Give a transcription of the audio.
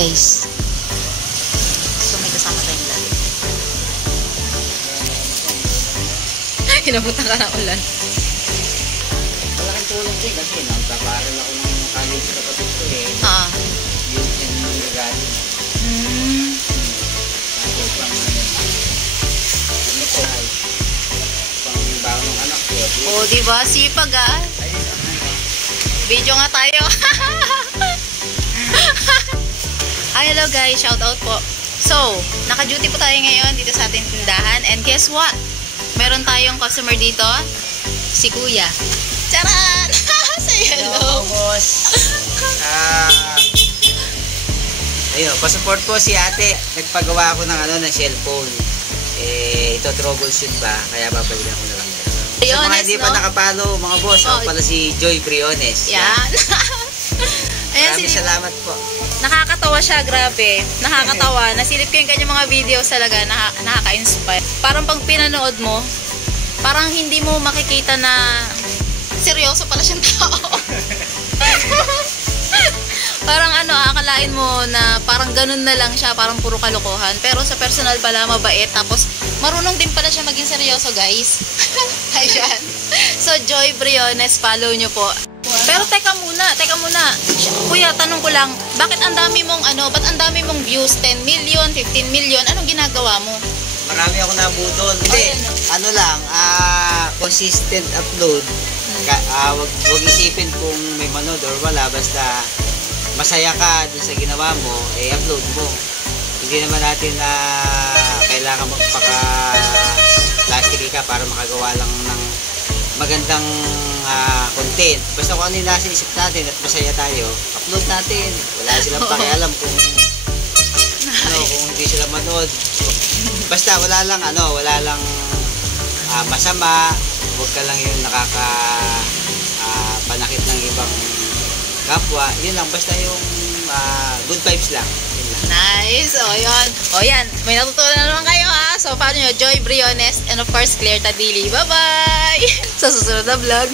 guys. So may kasama tayong lalo. Hinabutan ka ng ulan. Malaking tulong din kasi nagpaparal ako ng college sa kapatid ko eh. Yun yung nagaling. Pang baon ng anak ko. Oh, diba? Sipag ah. Video nga tayo. Hi, hello guys. Shout out po. So, naka-duty po tayo ngayon dito sa ating tindahan. And guess what? Meron tayong customer dito. Si Kuya. Charan! Say hello. Boss. Ayun, pa-support po si ate. Nagpagawa ako ng ng cellphone. Ito troubleshoot ba? Kaya babalikan ko na lang. Sa mga hindi pa nakapalo, mga boss, ako pala si Joy Briones. Yan. Ayan, maraming salamat po. Nakakatawa siya, grabe. Nakakatawa. Nasilip ko yung kanyang mga videos talaga, nakaka-inspire. Parang pag pinanood mo, parang hindi mo makikita na seryoso pala siyang tao. Parang akalain mo na parang ganun na lang siya, parang puro kalokohan. Pero sa personal pala, mabait. Tapos, marunong din pala siya maging seryoso, guys. Ayan. So, Joy Briones, follow nyo po. Pero teka muna. Kuya, tanong ko lang, bakit ang dami mong ba't ang dami mong views? 10 million, 15 million, anong ginagawa mo? Marami ako nabudol. Hindi, consistent upload. Wag isipin kung may manood or wala, basta masaya ka dun sa ginawa mo, upload mo. Hindi naman natin na kailangan magpaka-plastic ka para makagawa lang ng magandang content. Basta kung ano yung nasa isip natin at masaya tayo, upload natin. Wala silang pakialam kung kung hindi sila manood. Basta wala lang masama. Huwag ka lang yung panakit ng ibang kapwa. Yun lang, basta yung good vibes lang. Nice. O yan. May natutunan na naman kayo ha. So, paano nyo? Joy Briones and of course, Claire Tadili. Bye-bye! Sa susunod na vlog.